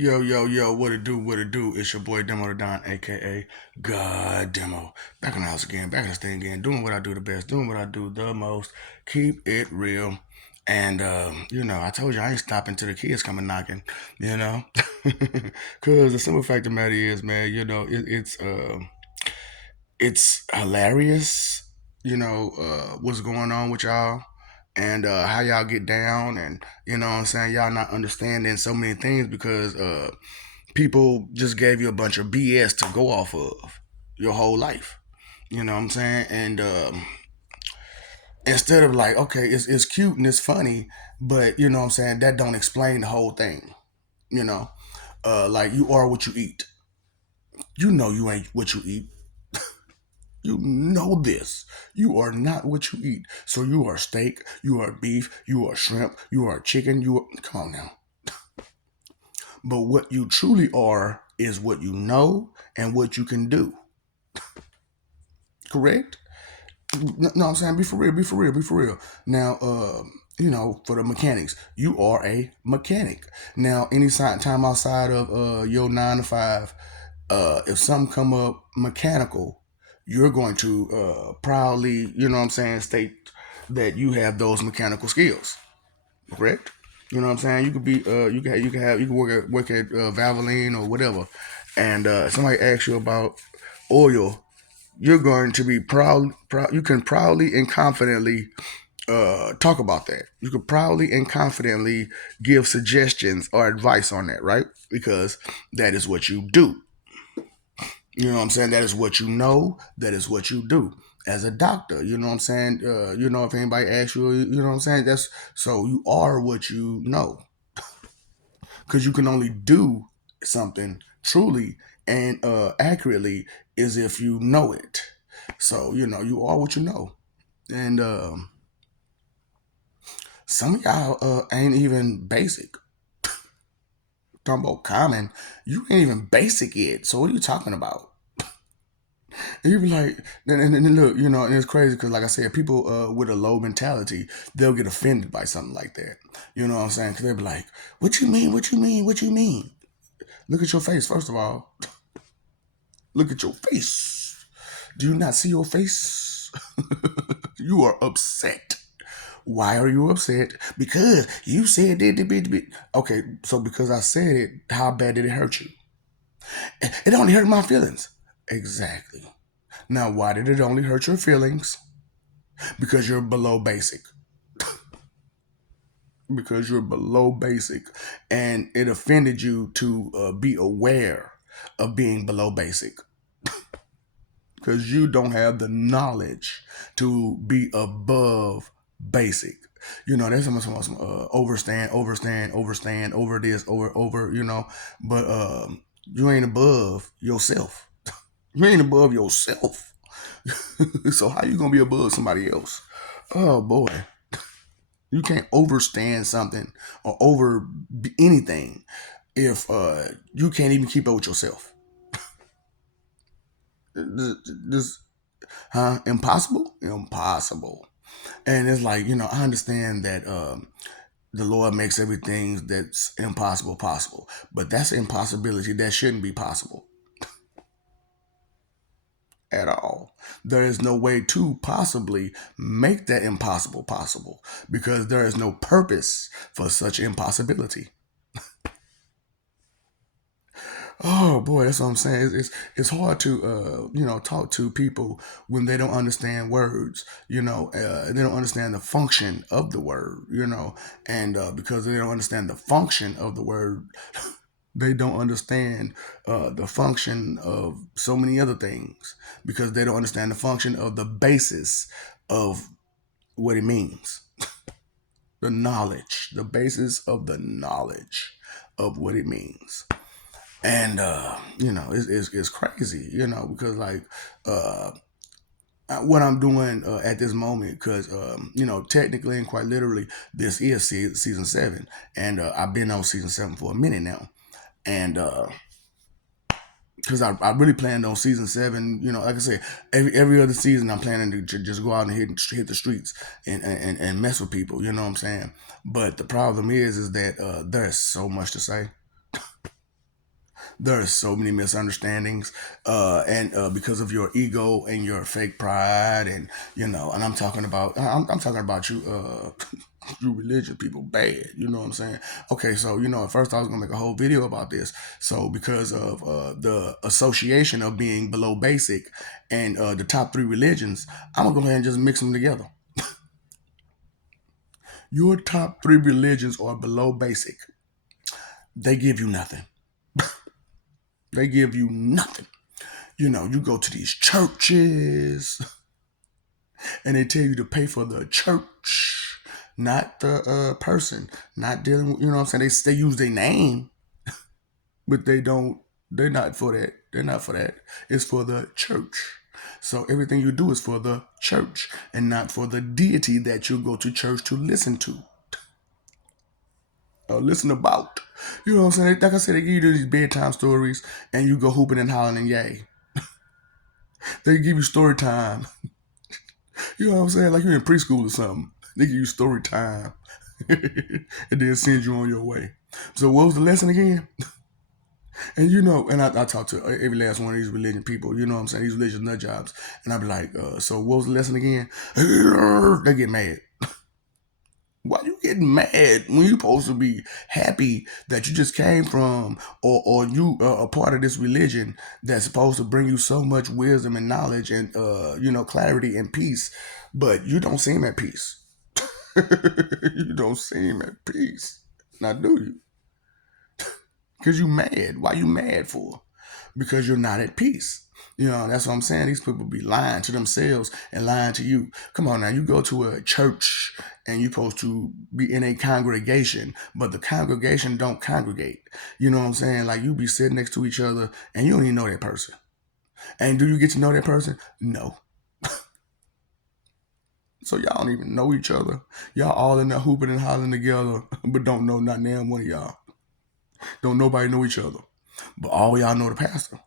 Yo, yo, yo, what it do, what it do? It's your boy Demo the Don, aka God Demo. Back in the house again, back in this thing again, doing what I do the best, doing what I do the most. Keep it real. And, I told you I ain't stopping till the kids come and knocking, you know? Because the simple fact of the matter is, man, it's hilarious, what's going on with y'all and how y'all get down and you know what I'm saying, y'all not understanding so many things because people just gave you a bunch of BS to go off of your whole life. You know what I'm saying? And instead of like, okay, it's cute and it's funny, but you know what I'm saying, that don't explain the whole thing. You know, like you are what you eat. You know you ain't what you eat. You know this. You are not what you eat. So you are steak, you are beef, you are shrimp, you are chicken, you are, come on now. But what you truly are is what you know and what you can do. Correct? No, I'm saying be for real, be for real, be for real. Now, for the mechanics, you are a mechanic. Now, any time outside of your 9 to 5, if something come up mechanical, you're going to proudly, you know what I'm saying, state that you have those mechanical skills. Correct? You know what I'm saying? You could be, you can work at Valvoline or whatever, and somebody asks you about oil, you're going to be proud. You can proudly and confidently talk about that. You can proudly and confidently give suggestions or advice on that, right? Because that is what you do. You know what I'm saying? That is what you know. That is what you do as a doctor. You know what I'm saying? If anybody asks you, you know what I'm saying? That's so you are what you know, because you can only do something truly and accurately is if you know it. So you are what you know, and some of y'all ain't even basic. Talking about common, you ain't even basic yet. So what are you talking about? And you be like, and look, and it's crazy because, like I said, people with a low mentality, they'll get offended by something like that. You know what I'm saying? Because they'll be like, "What you mean? What you mean? What you mean?" Look at your face, first of all. Look at your face. Do you not see your face? You are upset. Why are you upset? Because you said it. Okay, so because I said it, how bad did it hurt you? It only hurt my feelings. Exactly. Now, why did it only hurt your feelings? Because you're below basic. Because you're below basic. And it offended you to be aware of being below basic. Because you don't have the knowledge to be above basic. There's some overstand, over this, over, but you ain't above yourself. You ain't above yourself. So how you gonna be above somebody else? Oh boy. You can't overstand something or over anything if you can't even keep up with yourself. This, huh? Impossible? Impossible. And it's like, I understand that the Lord makes everything that's impossible possible, but that's an impossibility that shouldn't be possible at all. There is no way to possibly make that impossible possible because there is no purpose for such impossibility. Oh boy, that's what I'm saying. It's hard to talk to people when they don't understand words. They don't understand the function of the word. And because they don't understand the function of the word, they don't understand the function of so many other things because they don't understand the function of the basis of what it means, the knowledge, the basis of the knowledge of what it means. And it's crazy, because like what I'm doing at this moment, because technically and quite literally, this is season 7, and I've been on season 7 for a minute now, and because I really planned on season 7. Like I said, every other season I'm planning to just go out and hit the streets and mess with people. You know what I'm saying? But the problem is that there's so much to say. There are so many misunderstandings, and because of your ego and your fake pride, and and I'm talking about you, you religious people bad. You know what I'm saying? Okay, so at first I was gonna make a whole video about this. So because of the association of being below basic and the top three religions, I'm gonna go ahead and just mix them together. Your top three religions are below basic. They give you nothing. They give you nothing. You go to these churches and they tell you to pay for the church, not the person, not dealing with, what I'm saying? They use their name, but they're not for that. They're not for that. It's for the church. So everything you do is for the church and not for the deity that you go to church to listen to. Listen about. You know what I'm saying? Like I said, they give you these bedtime stories and you go hooping and hollering and yay. They give you story time. You know what I'm saying? Like you're in preschool or something. They give you story time and then send you on your way. So what was the lesson again? And I talk to every last one of these religion people, you know what I'm saying? These religious nut jobs. And I be like, so what was the lesson again? They get mad. Why you getting mad when you supposed to be happy that you just came from, or you are a part of this religion that's supposed to bring you so much wisdom and knowledge and clarity and peace, but you don't seem at peace. You don't seem at peace. Now, do you? Because you mad. Why you mad for? Because you're not at peace. That's what I'm saying. These people be lying to themselves and lying to you. Come on now, you go to a church and you're supposed to be in a congregation, but the congregation don't congregate. You know what I'm saying? Like you be sitting next to each other and you don't even know that person. And do you get to know that person? No. So y'all don't even know each other. Y'all all in there hooping and hollering together, but don't know not damn one of y'all. Don't nobody know each other. But all y'all know the pastor.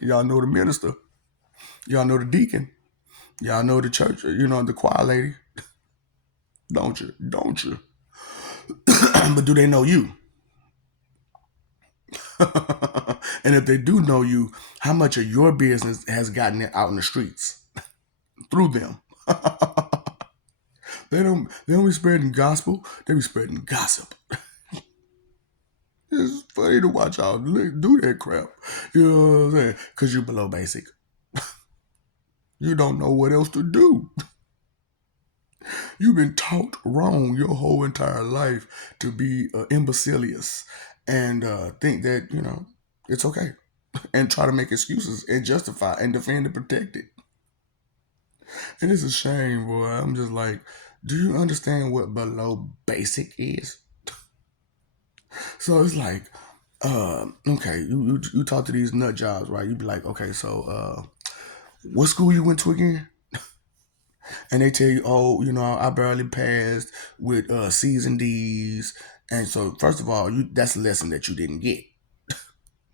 Y'all know the minister. Y'all know the deacon. Y'all know the church, the choir lady. Don't you? Don't you? But do they know you? And if they do know you, how much of your business has gotten out in the streets through them? They don't be spreading gospel. They be spreading gossip. It's funny to watch y'all do that crap. You know what I'm saying? Because you're below basic. You don't know what else to do. You've been taught wrong your whole entire life to be imbecilious and think that, it's okay. And try to make excuses and justify and defend and protect it. And it's a shame, boy. I'm just like, do you understand what below basic is? So it's like, okay, you talk to these nut jobs, right? You be like, okay, so what school you went to again? And they tell you, oh, I barely passed with C's and D's. And so, first of all, that's a lesson that you didn't get.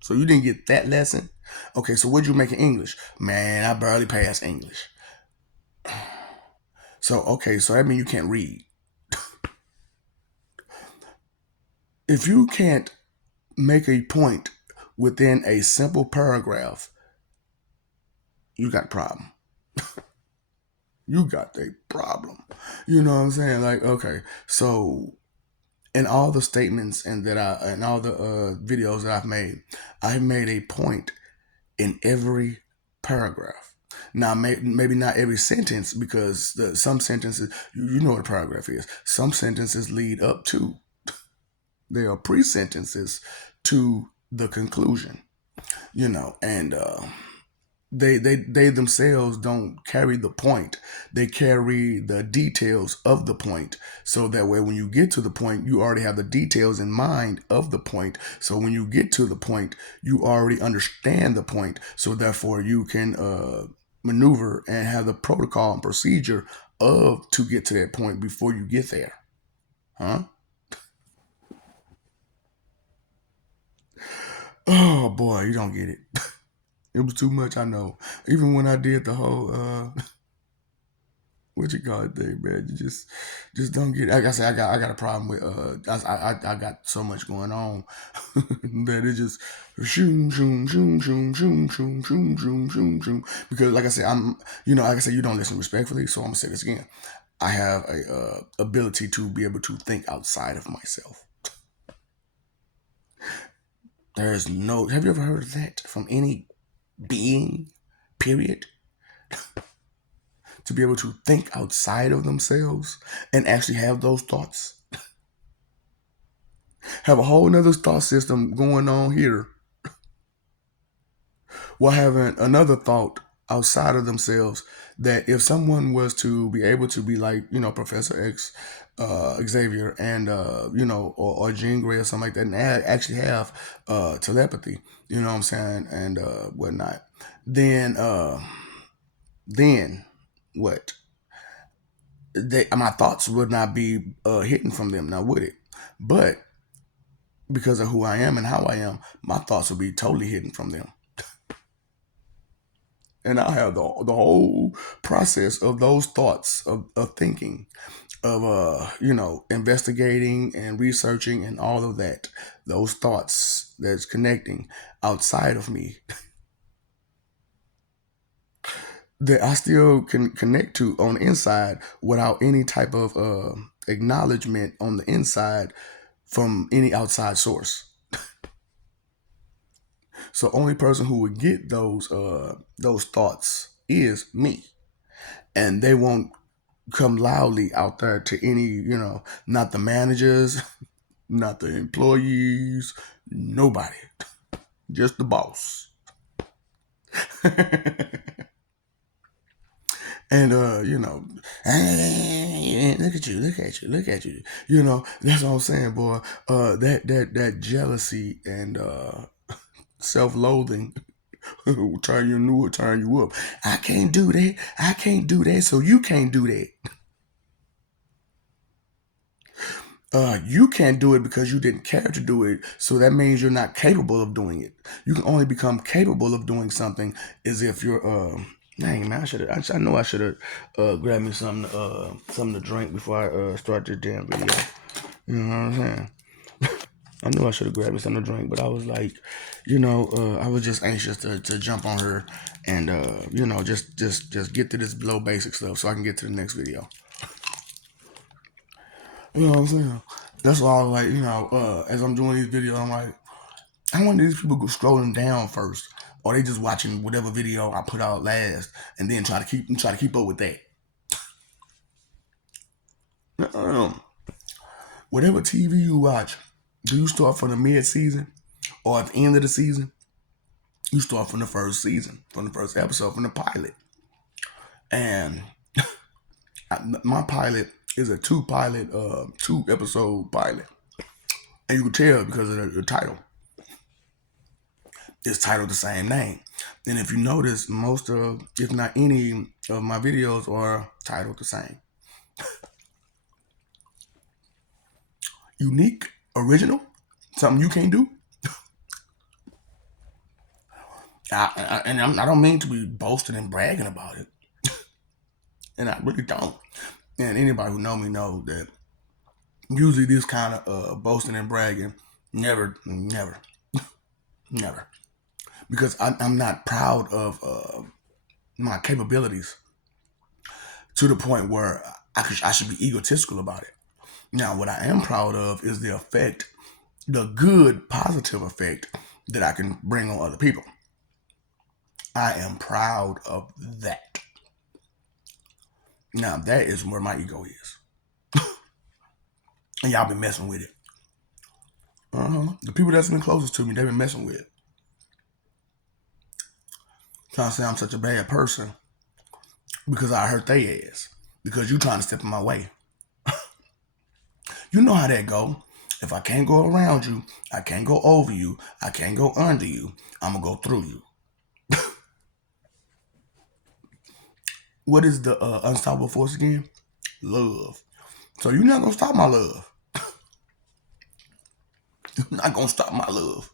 So you didn't get that lesson. Okay, so what'd you make in English? Man, I barely passed English. So okay, so that means you can't read. If you can't make a point within a simple paragraph, you got a problem. You got a problem. You know what I'm saying? Like, okay, so in all the statements and all the videos that I've made a point in every paragraph. Now, maybe not every sentence, because some sentences, you know what a paragraph is. Some sentences lead up to, they are pre-sentences to the conclusion, and they themselves don't carry the point. They carry the details of the point. So that way when you get to the point, you already have the details in mind of the point. So when you get to the point, you already understand the point. So therefore you can maneuver and have the protocol and procedure of to get to that point before you get there. Huh? Oh boy, you don't get it. It was too much, I know. Even when I did the whole what you call it thing, man. You just don't get. Like I said, I got a problem with. I got so much going on that it just shoom shoom shoom shoom shoom shoom shoom shoom shoom shoom. Because like I said, like I said, you don't listen respectfully. So I'm gonna say this again. I have a ability to be able to think outside of myself. There's no. Have you ever heard of that from any being? Period. To be able to think outside of themselves and actually have those thoughts. Have a whole nother thought system going on here while having another thought outside of themselves that if someone was to be able to be like, Professor X, Xavier, and, or Jean Grey or something like that, and actually have telepathy, you know what I'm saying, and whatnot, then what? My thoughts would not be hidden from them now, would it? But because of who I am and how I am, my thoughts will be totally hidden from them. And I'll have the whole process of those thoughts of thinking, of investigating and researching and all of that. Those thoughts that's connecting outside of me that I still can connect to on the inside without any type of acknowledgement on the inside from any outside source. So only person who would get those thoughts is me, and they won't come loudly out there to any, not the managers, not the employees, nobody, just the boss. And look at you, look at you, look at you. That's what I'm saying, boy. That jealousy and self-loathing turn you new or turn you up. I can't do that. I can't do that. So you can't do that. You can't do it because you didn't care to do it. So that means you're not capable of doing it. You can only become capable of doing something as if you're. Dang man, I know I should have grabbed me something to drink before I start this damn video. You know what I'm saying? I knew I should have grabbed me something to drink, but I was like, I was just anxious to jump on her and just get to this below basic stuff so I can get to the next video. You know what I'm saying? That's why I was like, as I'm doing these videos, I'm like, I want these people go scrolling down first, or they just watching whatever video I put out last, and then try to keep up with that. Whatever TV you watch, do you start from the mid season, or at the end of the season? You start from the first season, from the first episode, from the pilot, and my pilot is a two episode pilot, and you can tell because of the title. It's titled the same name. And if you notice, most of, if not any of my videos are titled the same. Unique, original, something you can't do. I don't mean to be boasting and bragging about it. And I really don't. And anybody who know me know that usually this kind of boasting and bragging, never. Because I'm not proud of my capabilities to the point where I should be egotistical about it. Now, what I am proud of is the effect, the good, positive effect that I can bring on other people. I am proud of that. Now, that is where my ego is. And y'all been messing with it. The people that's been closest to me, they've been messing with it. Trying to say I'm such a bad person because I hurt their ass. Because you trying to step in my way. You know how that go. If I can't go around you, I can't go over you, I can't go under you, I'm going to go through you. What is the unstoppable force again? Love. So you're not going to stop my love. You're not going to stop my love.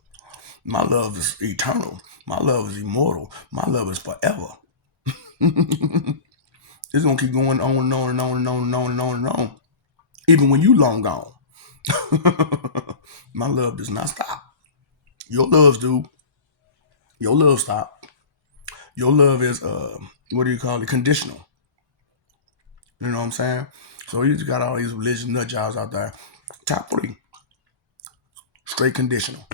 My love is eternal. My love is immortal. My love is forever. It's gonna keep going on and on and on and on and on and on and on, even when you long gone. My love does not stop. Your loves do. Your love stop. Your love is what do you call it? Conditional. You know what I'm saying? So you just got all these religious nut jobs out there. Top three, straight conditional.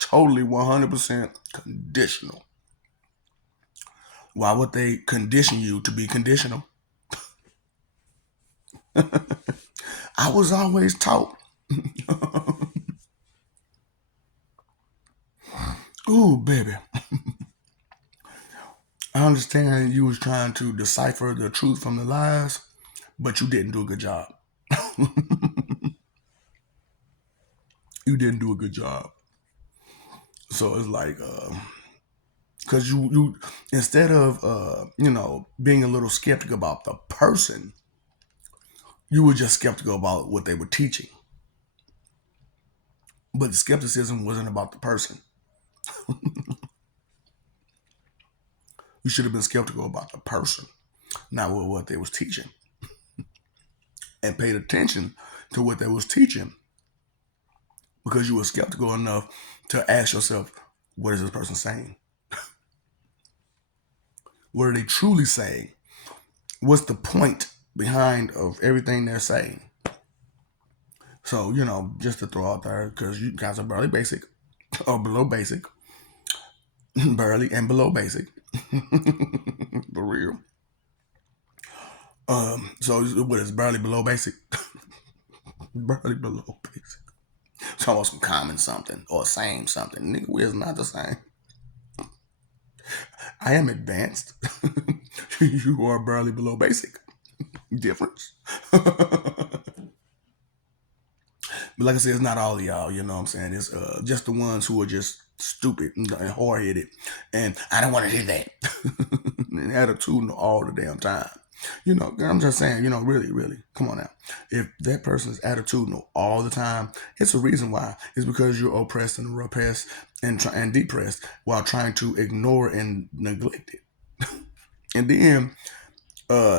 Totally 100% conditional. Why would they condition you to be conditional? I was always taught. Ooh, baby. I understand you was trying to decipher the truth from the lies, but you didn't do a good job. You didn't do a good job. So it's like, because you instead of being a little skeptical about the person, you were just skeptical about what they were teaching. But the skepticism wasn't about the person. You should have been skeptical about the person, not what they was teaching, and paid attention to what they was teaching because you were skeptical enough to ask yourself, what is this person saying? What are they truly saying? What's the point behind of everything they're saying? So, just to throw out there, because you guys are barely basic or below basic, barely and below basic. For real. So what is barely below basic? Barely below basic. It's almost some common something or same something. Nigga, we is not the same. I am advanced. You are barely below basic. Difference. But like I said, it's not all of y'all, you know what I'm saying? It's just the ones who are just stupid and hard headed. And I don't want to hear that. And attitude all the damn time. I'm just saying, really, really, come on now. If that person is attitudinal all the time, it's a reason why. It's because you're oppressed and repressed and depressed while trying to ignore and neglect it. And then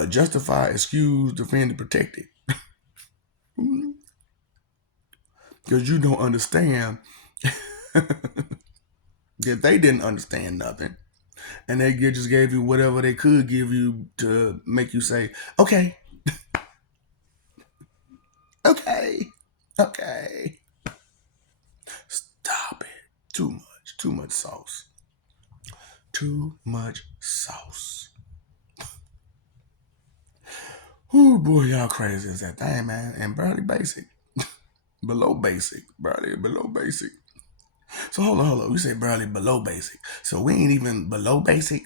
justify, excuse, defend, and protect it. Because you don't understand that they didn't understand nothing. And they just gave you whatever they could give you to make you say, okay, okay, okay. Stop it. Too much sauce. Too much sauce. Oh boy, y'all crazy as that thing, man. And barely basic. Below basic. Barely below basic. So hold on. We say barely below basic. So we ain't even below basic.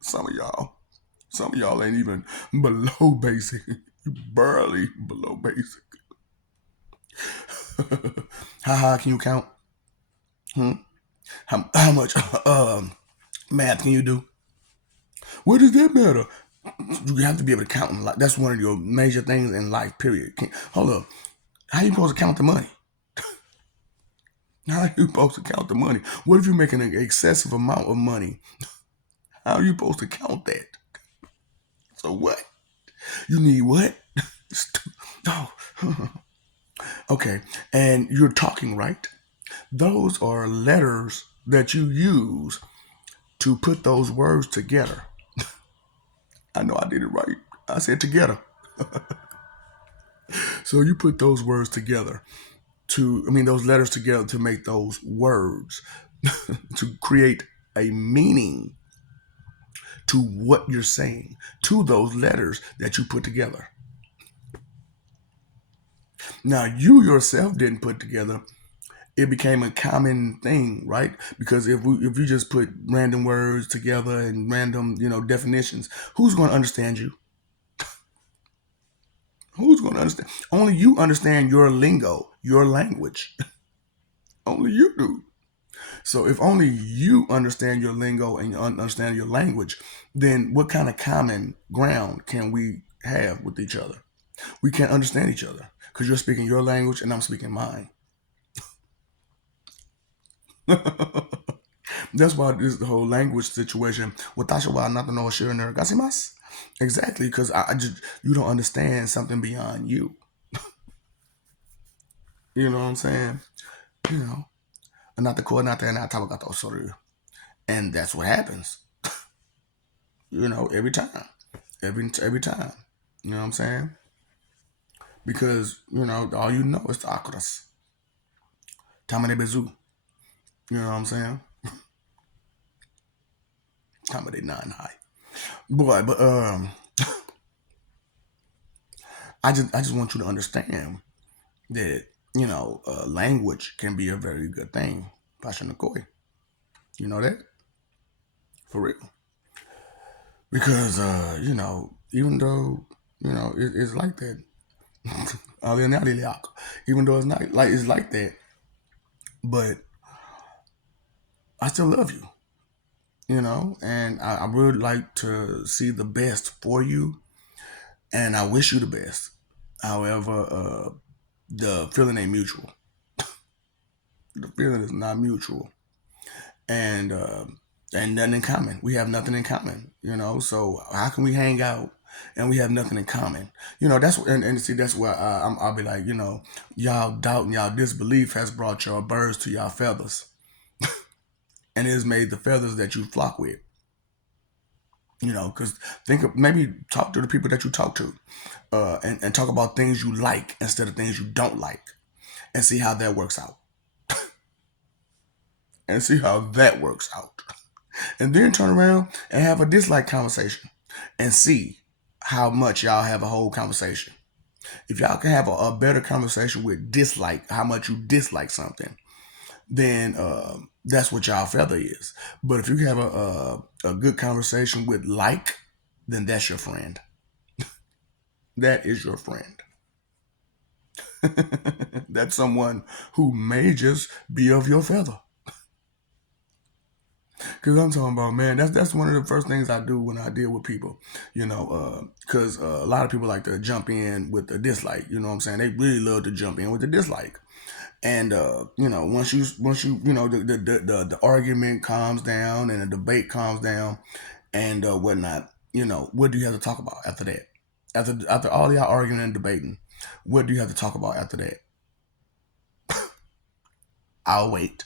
Some of y'all ain't even below basic. You barely below basic. How high can you count? How much math can you do? What does that matter? You have to be able to count in life. That's one of your major things in life, period. Hold up. How you supposed to count the money? How are you supposed to count the money? What if you're making an excessive amount of money? How are you supposed to count that? So what? You need what? Oh. Okay. And you're talking, right? Those are letters that you use to put those words together. I know I did it right. I said together. So you put those words together those letters together to make those words, to create a meaning to what you're saying, to those letters that you put together. Now, you yourself didn't put together. It became a common thing, right? Because if you just put random words together and random, definitions, who's going to understand you? Who's going to understand? Only you understand your lingo, your language. Only you do. So if only you understand your lingo and you understand your language, then what kind of common ground can we have with each other? We can't understand each other because you're speaking your language and I'm speaking mine. That's why this the whole language situation. Watasha wa nato no shirin gasimas. Exactly, because I just you don't understand something beyond you. You know what I'm saying? You know, not the core, not the not tabagato sorry. And that's what happens. You know, every time, every time. You know what I'm saying? Because all you know is the akras. Tamane bezu. You know what I'm saying? Tamane nine high. Boy, but I just want you to understand that language can be a very good thing. Pashanakoi. You know that? For real. Because even though, it's like that. Even though it's not like it's like that, but I still love you, and I would like to see the best for you, and I wish you the best. However, the feeling ain't mutual. The feeling is not mutual, and nothing in common. We have nothing in common, So how can we hang out and we have nothing in common? That's and see that's where I'll be like, y'all doubt and y'all disbelief has brought your birds to y'all feathers, and it has made the feathers that you flock with. Because maybe talk to the people that you talk to, and talk about things you like instead of things you don't like, and see how that works out, and see how that works out, and then turn around and have a dislike conversation, and see how much y'all have a whole conversation. If y'all can have a better conversation with dislike, how much you dislike something, then that's what y'all feather is. But if you have a good conversation with like, then that's your friend. That is your friend. That's someone who may just be of your feather. Because I'm talking about, man, that's one of the first things I do when I deal with people, because a lot of people like to jump in with the dislike. You know what I'm saying? They really love to jump in with the dislike. And once you the argument calms down and the debate calms down and whatnot, what do you have to talk about after that? After all y'all arguing and debating, what do you have to talk about after that? I'll wait.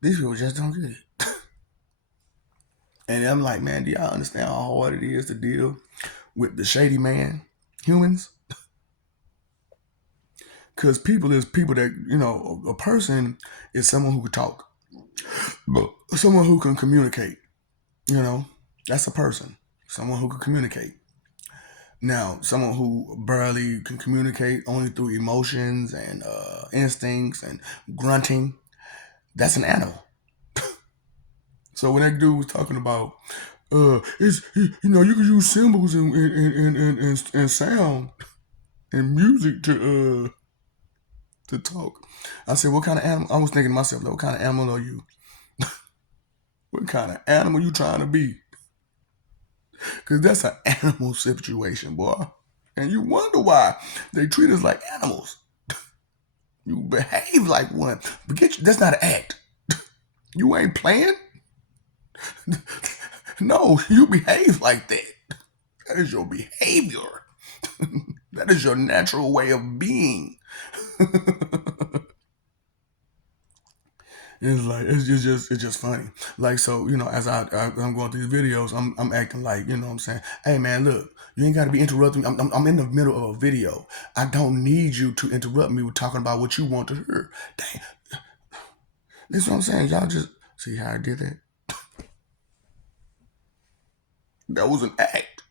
These people just don't get it. And I'm like, man, do y'all understand how hard it is to deal with the shady man humans? Because people is people that, a person is someone who can talk, someone who can communicate, that's a person, someone who can communicate. Now, someone who barely can communicate only through emotions and instincts and grunting, that's an animal. So when that dude was talking about, you can use symbols and sound and music to talk. I said, what kind of animal? I was thinking to myself, like, what kind of animal are you? What kind of animal you trying to be? Because that's an animal situation, boy. And you wonder why they treat us like animals. You behave like one. Forget you, that's not an act. You ain't playing. No, you behave like that. That is your behavior. That is your natural way of being. It's just funny. Like, so, as I'm going through these videos, I'm acting like, what I'm saying, hey man, look, you ain't got to be interrupting me. I'm in the middle of a video. I don't need you to interrupt me with talking about what you want to hear. Dang, that's what I'm saying. Y'all just see how I did that. That was an act.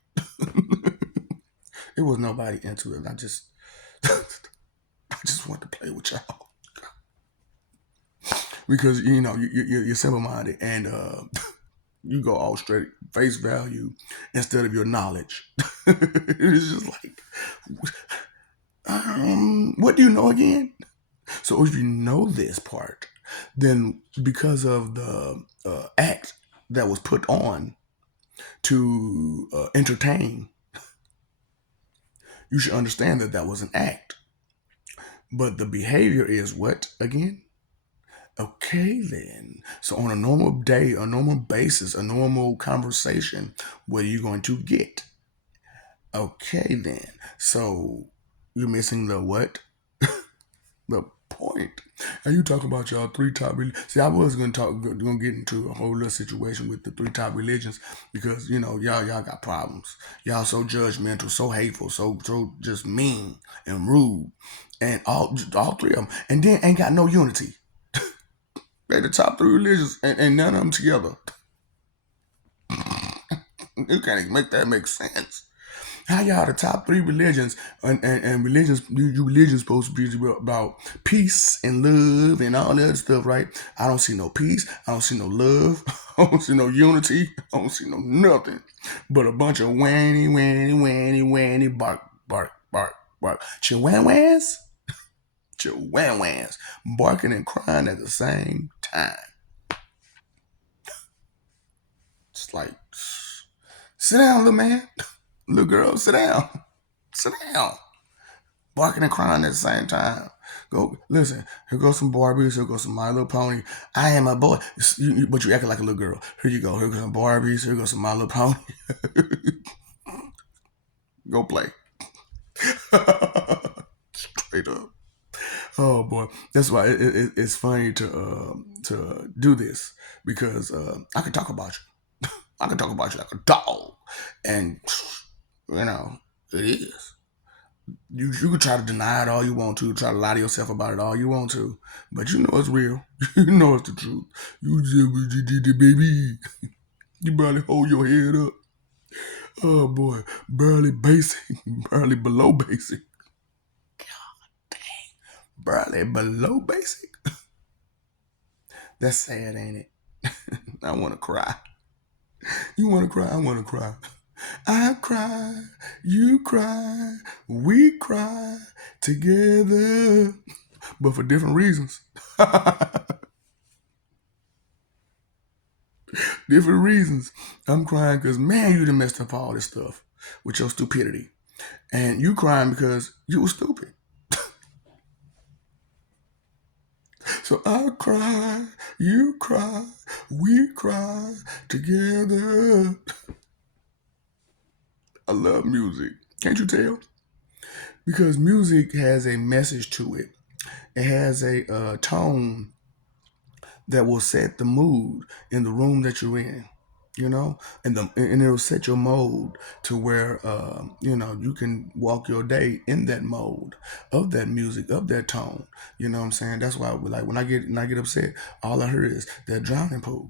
It was nobody into it. I just want to play with y'all because you're simple minded and you go all straight face value instead of your knowledge. It's just like, what do you know again? So if you know this part, then because of the act that was put on to entertain, you should understand that that was an act. But the behavior is what again? Okay, then. So on a normal day, a normal basis, a normal conversation, what are you going to get? Okay, then. So you're missing the what? The point. And you talking about y'all three top religions. See, I was gonna get into a whole little situation with the three top religions because y'all got problems. Y'all so judgmental, so hateful, so just mean and rude, and all three of them, and then ain't got no unity. They the top three religions, and none of them together. You can't even make that make sense. How y'all the top three religions and religions? You religions supposed to be about peace and love and all that other stuff, right? I don't see no peace. I don't see no love. I don't see no unity. I don't see no nothing but a bunch of whanny, bark, bark, bark, bark, chihuahuas, chihuahuas, barking and crying at the same time. It's like, sit down, little man, little girl, sit down, sit down. Barking and crying at the same time. Go listen. Here goes some Barbies. Here goes some My Little Pony. I am a boy, but you acting like a little girl. Here you go. Here goes some Barbies. Here goes some My Little Pony. Go play. Straight up. Oh boy, that's why it's funny to do this because I can talk about you. I can talk about you like a dog, and it is. You can try to deny it all you want to, try to lie to yourself about it all you want to, but you know it's real. You know it's the truth. You did what you did, baby. You barely hold your head up. Oh boy, barely basic, barely below basic, barely below basic. That's sad, ain't it? I want to cry. You want to cry? I want to cry. I cry, you cry, we cry together, but for different reasons. Different reasons. I'm crying because, man, you done messed up all this stuff with your stupidity. And you crying because you were stupid. So I cry, you cry, we cry together. I love music. Can't you tell? Because music has a message to it. It has a tone that will set the mood in the room that you're in, and it'll set your mode to where you can walk your day in that mode of that music, of that tone. You know what I'm saying? That's why like when I get upset, all I hear is that drowning pool.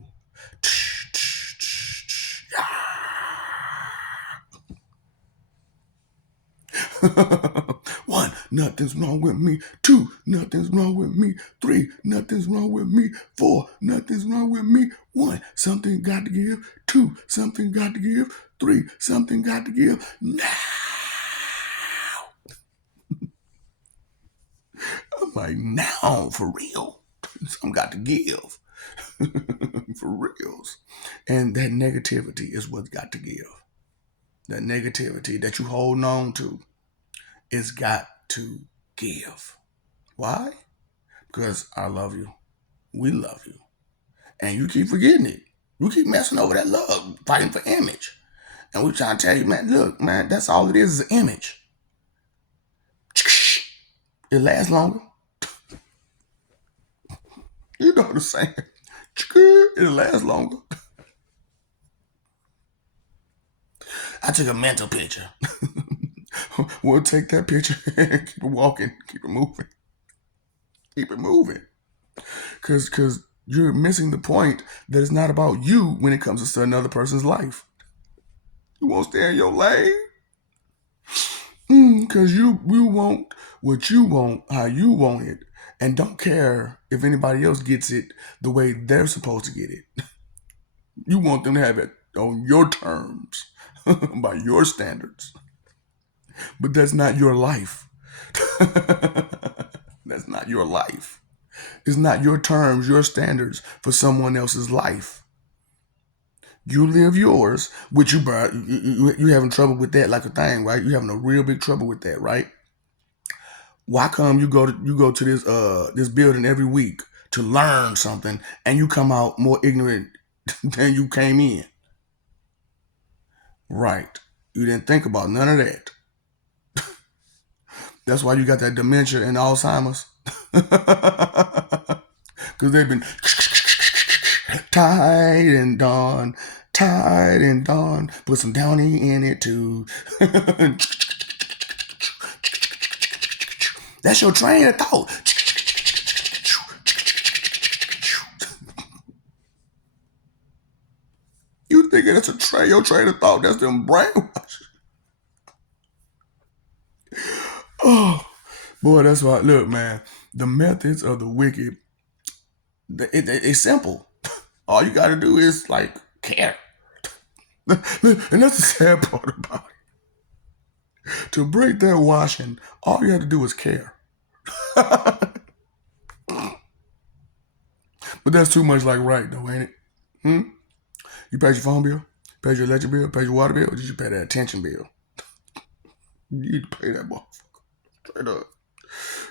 One, nothing's wrong with me. Two, nothing's wrong with me. Three, nothing's wrong with me. Four, nothing's wrong with me. One, something got to give. Two, something got to give. Three, something got to give. Now, I'm like, now, for real. Something got to give. For reals. And that negativity is what's got to give. That negativity that you holding on to is got to give. Why? Because I love you. We love you. And you keep forgetting it. You keep messing over that love, fighting for image. And we trying to tell you, man, look, man, that's all it is an image. It lasts longer. You know what I'm saying? It lasts longer. I took a mental picture. We'll take that picture and keep it walking, keep it moving. Keep it moving. Because you're missing the point that it's not about you when it comes to another person's life. You won't stay in your lane. Because you want what you want, how you want it, and don't care if anybody else gets it the way they're supposed to get it. You want them to have it on your terms, by your standards. But that's not your life. That's not your life. It's not your terms, your standards for someone else's life. You live yours, which you having trouble with that like a thing, right? You having a real big trouble with that, right? Why come you go to this building every week to learn something and you come out more ignorant than you came in? Right. You didn't think about none of that. That's why you got that dementia and Alzheimer's. Because they've been tied and done, tied and done. Put some downy in it too. That's your train of thought. You thinking that's your train of thought? That's them brainwash. Oh, boy, that's why. Look, man, the methods of the wicked, it's simple. All you got to do is like care. And that's the sad part about it. To break that washing, all you have to do is care. But that's too much like right, though, ain't it? Hmm? You paid your phone bill, paid your electric bill, paid your water bill, or did you pay that attention bill? You need to pay that motherfucker. Straight up.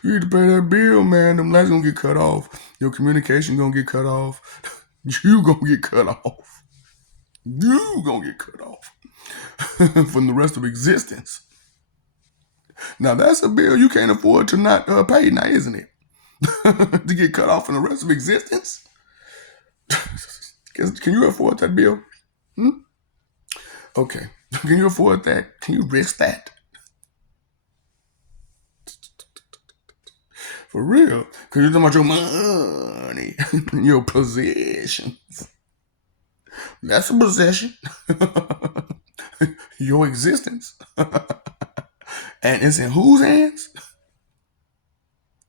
You need to pay that bill, man. Them lights gonna get cut off. Your communication gonna get cut off. You gonna get cut off. You gonna get cut off from the rest of existence. Now that's a bill you can't afford to not pay now, isn't it? To get cut off from the rest of existence. Can you afford that bill? Hmm? Okay. Can you afford that? Can you risk that? For real? Because you're talking about your money, your possession. That's a possession. Your existence. And it's in whose hands?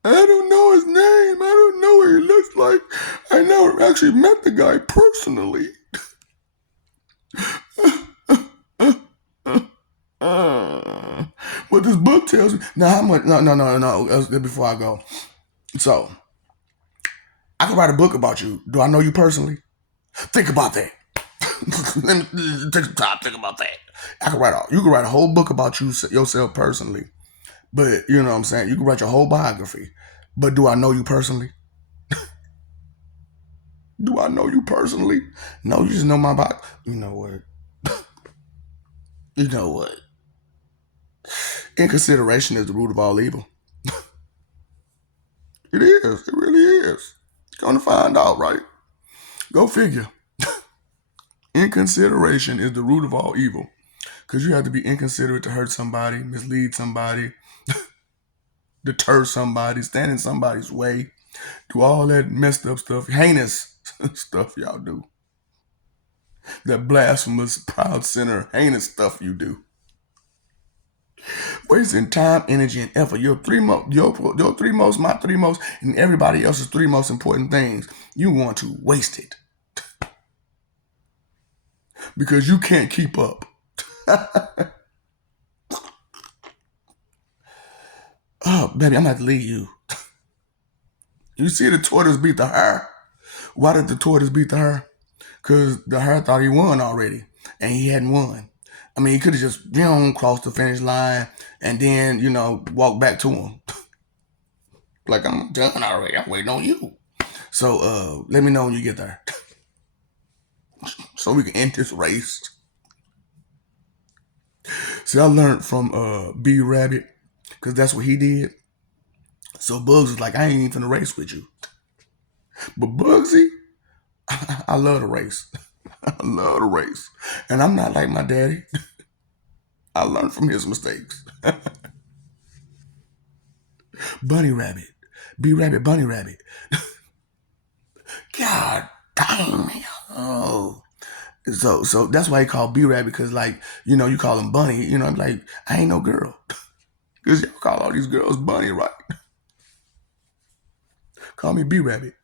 I don't know his name. I don't know what he looks like. I never actually met the guy personally. But this book tells me now how much. No. Before I go, so I could write a book about you. Do I know you personally? Think about that. Let me take some time. Think about that. You can write a whole book about yourself personally. But you know what I'm saying? You can write your whole biography. But do I know you personally? Do I know you personally? No, you just know my bio. You know what? You know what? Inconsideration is the root of all evil. It is. It really is. Gonna find out, right? Go figure. Inconsideration is the root of all evil. Because you have to be inconsiderate to hurt somebody, mislead somebody, deter somebody, stand in somebody's way, do all that messed up stuff, heinous stuff y'all do. That blasphemous, proud sinner, heinous stuff you do. Wasting time, energy, and effort. Your three most, my three most, and everybody else's three most important things. You want to waste it because you can't keep up. Oh, baby, I'm gonna have to leave you. You see the tortoise beat the hare. Why did the tortoise beat the hare? Because the hare thought he won already, and he hadn't won. I mean, he could have just, crossed the finish line and then, walk back to him. Like, I'm done already. I'm waiting on you. So, let me know when you get there. So we can end this race. See, I learned from B Rabbit, because that's what he did. So Bugs was like, I ain't even finna race with you. But Bugsy, I love to race. I love to race. And I'm not like my daddy. I learned from his mistakes. Bunny Rabbit. B Rabbit, Bunny Rabbit. God dang me. Oh. So that's why he called B Rabbit, because like, you call him Bunny, like, I ain't no girl. Because y'all call all these girls Bunny, right? Call me B Rabbit.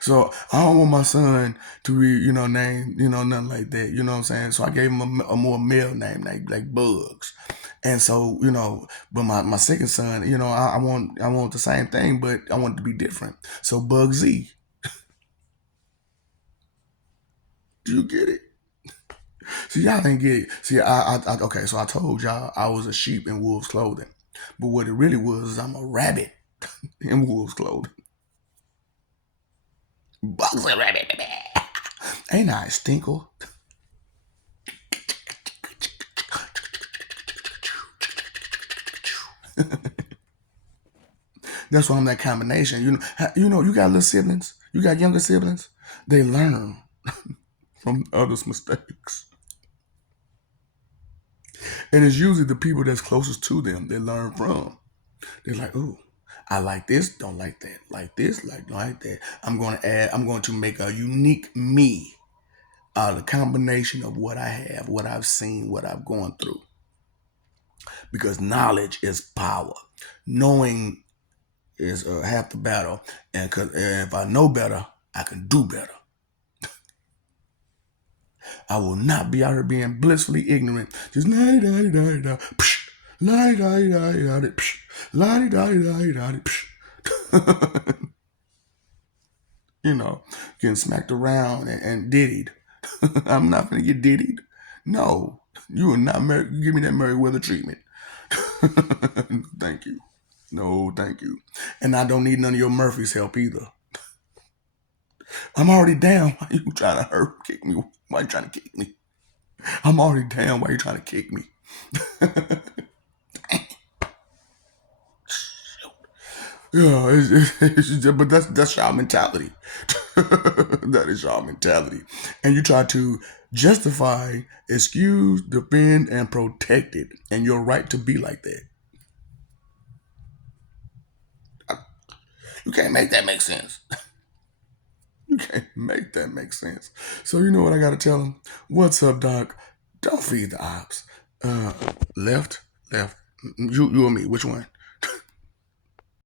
So I don't want my son to be, named, nothing like that. You know what I'm saying? So I gave him a more male name, like Bugs. And so, but my second son, I want the same thing, but I want it to be different. So Bugsy. Do you get it? See, y'all didn't get it. See, okay, so I told y'all I was a sheep in wolf's clothing. But what it really was is I'm a rabbit in wolf's clothing. Bugs a rabbit. Ain't I a stinker? That's why I'm that combination. You got little siblings. You got younger siblings. They learn from others' mistakes, and it's usually the people that's closest to them they learn from. They're like, "Ooh, I like this, don't like that. Like this, don't like that. I'm going to add. I'm going to make a unique me out of the combination of what I have, what I've seen, what I've gone through. Because knowledge is power. Knowing is half the battle, and if I know better, I can do better. I will not be out here being blissfully ignorant. Just la di da di da di da, la di da di da di da di, la di da di da di da di. You know, getting smacked around and diddied. I'm not gonna get diddied. No, you are not married. Give me that Meriwether treatment. Thank you. No, thank you. And I don't need none of your Murphy's help either. I'm already down. Why you trying to kick me? Why you trying to kick me? I'm already down. Why you trying to kick me? Yeah, but that's y'all mentality. That is y'all mentality, and you try to justify, excuse, defend, and protect it, and your right to be like that. You can't make that make sense. You can't make that make sense. So you know what I gotta tell them? What's up, Doc? Don't feed the ops. Uh, left, left. You or me? Which one?